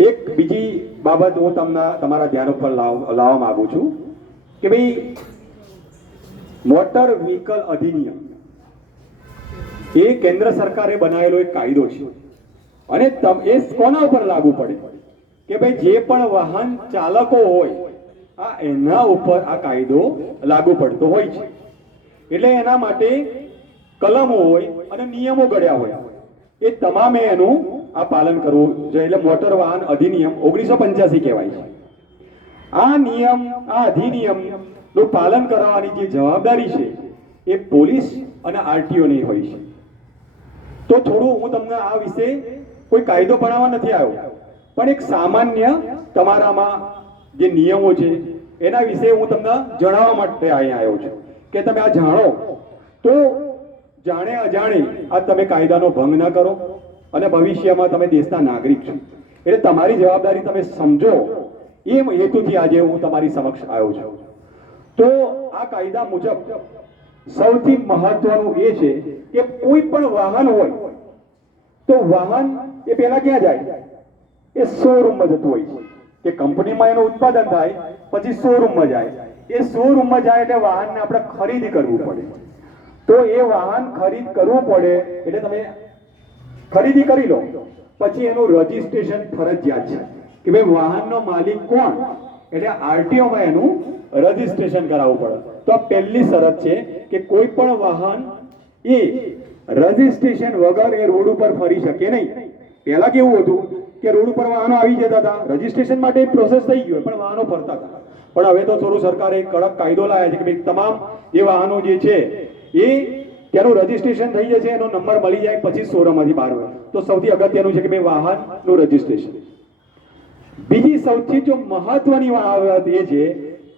એક બીજી બાબત હું તમારા ધ્યાન ઉપર લાવવા માંગુ છું કે ભાઈ મોટર વ્હીકલ અધિનિયમ એ કેન્દ્ર સરકારે બનાવેલો એક કાયદો છે અને એ કોના ઉપર લાગુ પડે કે ભાઈ જે પણ વાહન ચાલકો હોય એના ઉપર આ કાયદો લાગુ પડતો હોય છે. એટલે એના માટે કલમો હોય અને નિયમો ઘડ્યા હોય, એ તમામે એનું આ પાલન કરવું જોઈએ. એટલે મોટર વાહન અધિનિયમ 1985 કહેવાય છે. આ નિયમ, આ અધિનિયમ નું પાલન કરવાની જે જવાબદારી છે એ પોલીસ અને આરટીઓ ની હોય છે. તો થોડું હું તમને આ વિશે કોઈ કાયદો બનાવવા નથી આવ્યો, પણ એક સામાન્ય તમારામાં જે નિયમો છે એના વિશે હું તમને જણાવવા માટે અહીંયા આવ્યો છું કે તમે આ જાણો તો જાણે અજાણે આ તમે કાયદાનો ભંગ ન કરો અને ભવિષ્યમાં તમે દેશના નાગરિક છો એટલે તમારી જવાબદારી તમે સમજો, એ હેતુથી આજે હું તમારી સમક્ષ આવ્યો છું. તો આ કાયદા મુજબ સૌથી મહત્વનું એ છે કે કોઈ પણ વાહન હોય તો વાહન એ પહેલા ક્યાં જાય? એ શોરૂમમાં જતું હોય છે કે કંપનીમાં એનું ઉત્પાદન થાય, પછી શોરૂમમાં જાય. એ શોરૂમમાં જાય એટલે વાહનને આપણે ખરીદી કરવું પડે. તો એ વાહન ખરીદ કરવું પડે એટલે તમે ખરીદી કરી લો, પછી એનું રજીસ્ટ્રેશન ફરજિયાત છે કે ભાઈ વાહનનો માલિક કોણ, એટલે આરટીઓ માં એનું રજીસ્ટ્રેશન કરાવવું પડે. તો આ પહેલી શરત છે કે કોઈ પણ વાહન એ રજીસ્ટ્રેશન વગર એ રોડ ઉપર ફરી શકે નહીં. પહેલા કેવું હતું કે રોડ ઉપર વાહનો આવી જતા હતા, રજીસ્ટ્રેશન માટે પ્રોસેસ થઈ ગયો પણ વાહનો ફરતા હતા. પણ હવે તો થોડું સરકારે કડક કાયદો લાવ્યા છે કે ભાઈ તમામ જે વાહનો જે છે એ તેનું રજીસ્ટ્રેશન થઈ જશે, એનો નંબર મળી જાય પછી શોરૂમમાંથી બહાર હોય. તો સૌથી અગત્યનું છે કે ભાઈ વાહનનું રજીસ્ટ્રેશન. બીજી સૌથી જો મહત્વની વાત એ છે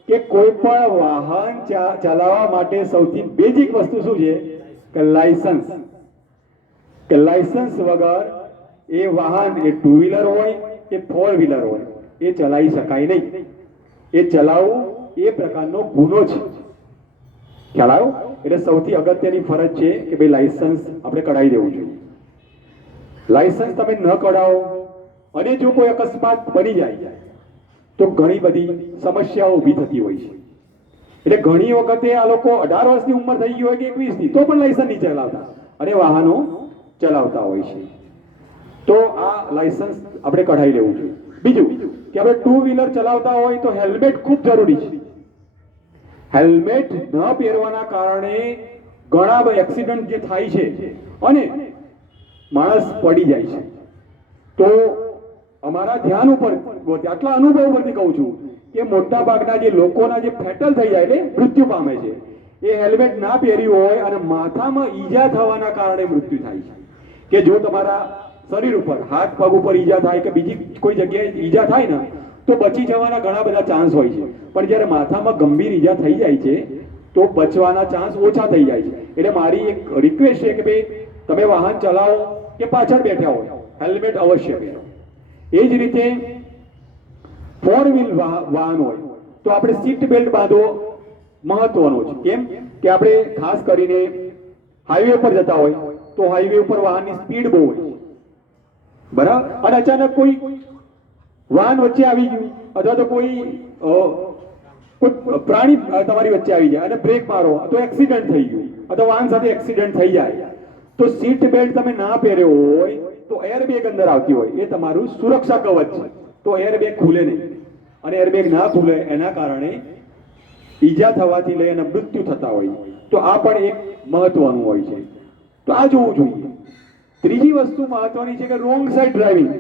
કે કોઈ પણ વાહન ચલાવવા માટે સૌથી બેઝિક વસ્તુ શું છે કે લાયસન્સ. કે લાયસન્સ વગર એ વાહન એ 2 વ્હીલર હોય કે 4 વ્હીલર હોય એ ચલાવી શકાય નહીં. એ ચલાવવું એ પ્રકારનો ગુનો છે. ખ્યાલ આવ્યો? એટલે સૌથી અગત્યની ફરજ છે કે ભાઈ લાયસન્સ આપણે કઢાવી દેવું જોઈએ. લાયસન્સ તમે ન કઢાવો અને જો કોઈ અકસ્માત બની જાય તો ઘણી બધી સમસ્યાઓ ઊભી થતી હોય છે. એટલે ઘણી વખતે આ લોકો 18 વર્ષની ઉંમર થઈ ગઈ હોય કે 21ની તો પણ લાયસન્સ નહીં ચલાવતા અને વાહનો ચલાવતા હોય છે. તો આ લાયસન્સ આપણે કઢાવી લેવું જોઈએ. બીજું કે આપણે 2 વ્હીલર ચલાવતા હોય તો હેલ્મેટ ખૂબ જરૂરી છે. હેલ્મેટ ન પહેરવાના કારણે ઘણા બધા એક્સિડન્ટ જે થાય છે અને માણસ પડી જાય છે. તો અમારા ધ્યાન ઉપર આટલા અનુભવ પરથી કહું છું કે મોટા ભાગના જે લોકોના જે ફેટલ થઈ જાય એટલે મૃત્યુ પામે છે એ હેલ્મેટ ના પહેર્યું હોય અને માથામાં ઈજા થવાના કારણે મૃત્યુ થાય છે. કે જો તમારા શરીર ઉપર, હાથ પગ ઉપર ઈજા થાય કે બીજી કોઈ જગ્યાએ ઈજા થાય ને તો બચી જવાના ઘણા બધા ચાન્સ હોય છે, પણ જ્યારે માથામાં ગંભીર ઈજા થઈ જાય છે તો બચવાના ચાન્સ ઓછા થઈ જાય છે. એટલે મારી એક રિક્વેસ્ટ છે કે ભાઈ તમે વાહન ચલાવો કે પાછળ બેઠા હોય હેલ્મેટ અવશ્ય પહેરો. એ જ રીતે 4 વ્હીલ વાહન હોય તો આપણે સીટ બેલ્ટ બાંધવો મહત્વનો છે. કેમ કે આપણે ખાસ કરીને હાઈવે પર જતા હોય તો હાઈવે ઉપર વાહનની સ્પીડ બહુ હોય બરાબર, અને અચાનક કોઈ વાહન વચ્ચે આવી ગયું અથવા તો કોઈ પ્રાણી તમારી વચ્ચે આવી જાય અને બ્રેક મારો તો એક્સિડન્ટ થઈ ગયું અથવા વાહન સાથે એક્સિડન્ટ થઈ જાય તો સીટ બેલ્ટ તમે ના પહેર્યો હોય તો એરબેગ અંદર આવતી હોય, એ તમારું સુરક્ષા કવચ છે. તો એરબેગ ખુલે નહીં અને એરબેગ ના ખુલે એના કારણે ઈજા થવાથી લઈ અને મૃત્યુ થતા હોય. તો આ પણ એક મહત્વનું હોય છે. તો આ જોવું જોઈએ. ત્રીજી વસ્તુ મહત્વની છે કે રોંગ સાઈડ ડ્રાઇવિંગ.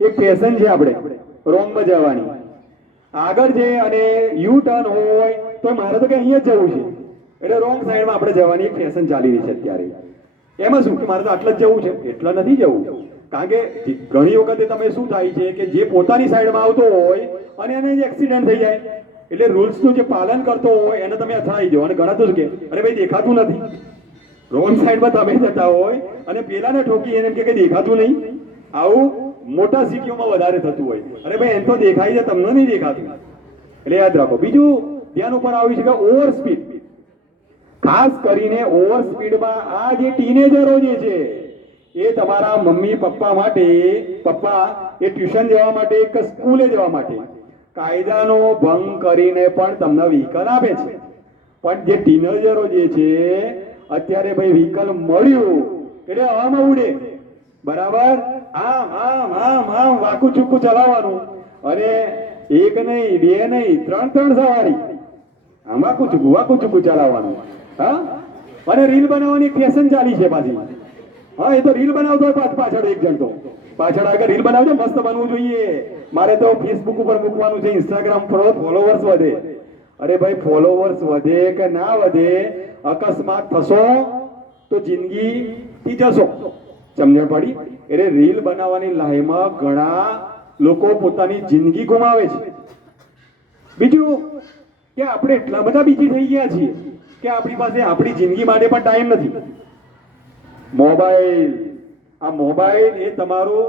એક ફેશન છે આપણે રોંગમાં જવાની. આગળ જે અને યુ ટર્ન હોય તો મારે તો કે અહીંયા જ જવું છે એટલે રોંગ સાઈડમાં આપણે જવાની એક ફેશન ચાલી રહી છે અત્યારે. એમાં શું કે મારે તો આટલા જ જવું છે, એટલા નથી જવું. કારણ કે ઘણી વખતે તમે શું થાય છે કે જે પોતાની સાઈડમાં આવતો હોય અને એને જ એક્સિડન્ટ થઈ જાય એટલે રૂલ્સનું જે પાલન કરતો હોય એને તમે અથડાઈ જાઓ અને ઘણા તો કે અરે ભાઈ દેખાતું નથી. રોંગ સાઈડમાં તમે જતા હોય અને પેલાને ઠોકી એને એમ કે દેખાતું નહીં. આવું મોટા સિટીઓમાં વધારે થતું હોય. અરે ભાઈ એમ તો દેખાય છે, તમને નહીં દેખાતું. એટલે યાદ રાખો. બીજું ધ્યાન ઉપર આવ્યું છે કે ઓવર સ્પીડ. ખાસ કરીને ઓવર સ્પીડમાં આ જે ટીનેજરો જે છે એ તમારા મમ્મી પપ્પા માટે પપ્પા એ ટ્યુશન જવા માટે કે સ્કૂલે જવા માટે કાયદાનો ભંગ કરીને પણ તમને વ્હીકલ આપે છે. પણ જે ટીનેજરો જે છે અત્યારે ભાઈ વ્હીકલ મળ્યું એટલે હવામાં ઉડે, બરાબર, આમ આમ આમ આમ વાકું ચૂકું ચલાવવાનું, અને એક નહીં, બે નહીં, ત્રણ સવારી આમ વાકું ચૂકું ચલાવવાનું. હા, અને રીલ બનાવવાની ફેશન ચાલી છે પાછી. હા, એ તો રીલ બનાવતો હોય પાછળ એક જણ તો પાછળ આગળ રીલ બનાવજો, મસ્ત બનવું જોઈએ. મારે તો ફેસબુક ઉપર મૂકવાનું છે, ઇન્સ્ટાગ્રામ પર ફોલોવર્સ વધે. અરે ભાઈ, ફોલોવર્સ વધે કે ના વધે, અકસ્માત થશો તો જિંદગીથી જશો. સમજણ પડી? એટલે રીલ બનાવવાની લાઈનમાં ઘણા લોકો પોતાની જિંદગી ગુમાવે છે. બીજું કે આપણે એટલા બધા બીજી થઈ ગયા છીએ કે આપણી પાસે આપણી જિંદગી માટે પણ ટાઈમ નથી. આ મોબાઈલ એ તમારું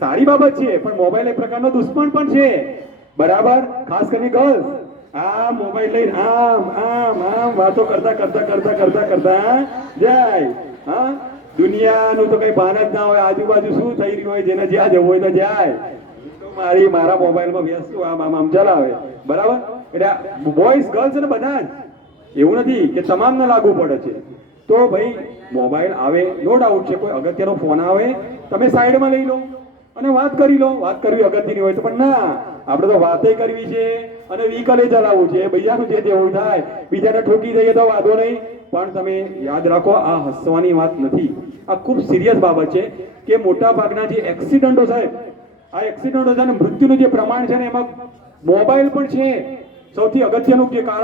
સારી બાબત છે, પણ મોબાઈલ એક પ્રકારનો દુશ્મન પણ છે, બરાબર. ખાસ કરીને ગર્લ્સ આ મોબાઈલ લઈને આમ આમ આમ વાતો કરતા જાય. હા, દુનિયાનું તો કઈ ભાન જ ના હોય, આજુબાજુ શું થઈ રહ્યું હોય, જેને જ્યાં જવું હોય તો જાય. મારા મોબાઈલમાં વ્યસ્ત આમ ચલાવે, બરાબર. એટલે બોયઝ ગર્લ્સ અને બધા જ, એવું નથી કે તમામને લાગુ પડે છે. તો ભાઈ મોબાઈલ આવે, નો ડાઉટ છે, કોઈ અગત્યનો ફોન આવે તમે સાઈડમાં લઈ લો અને વાત કરી લો. વાત કરવી અગત્યની હોય તો, પણ ના, આપણે તો વાતે કરવી છે અને વ્હીકલે ચલાવવું છે. બીજાનું જે જેવું થાય, બીજાને ઠોકી દઈએ તો વાંધો નહીં, પણ તમે યાદ રાખો આ હસવાની વાત નથી, આ ખૂબ સિરિયસ બાબત છે કે મોટા ભાગના જે એક્સિડન્ટો સાહેબ, આ એક્સિડન્ટો છે ને મૃત્યુનું જે પ્રમાણ છે ને એમાં મોબાઈલ પણ છે સૌથી અગત્યનું જે કારણ.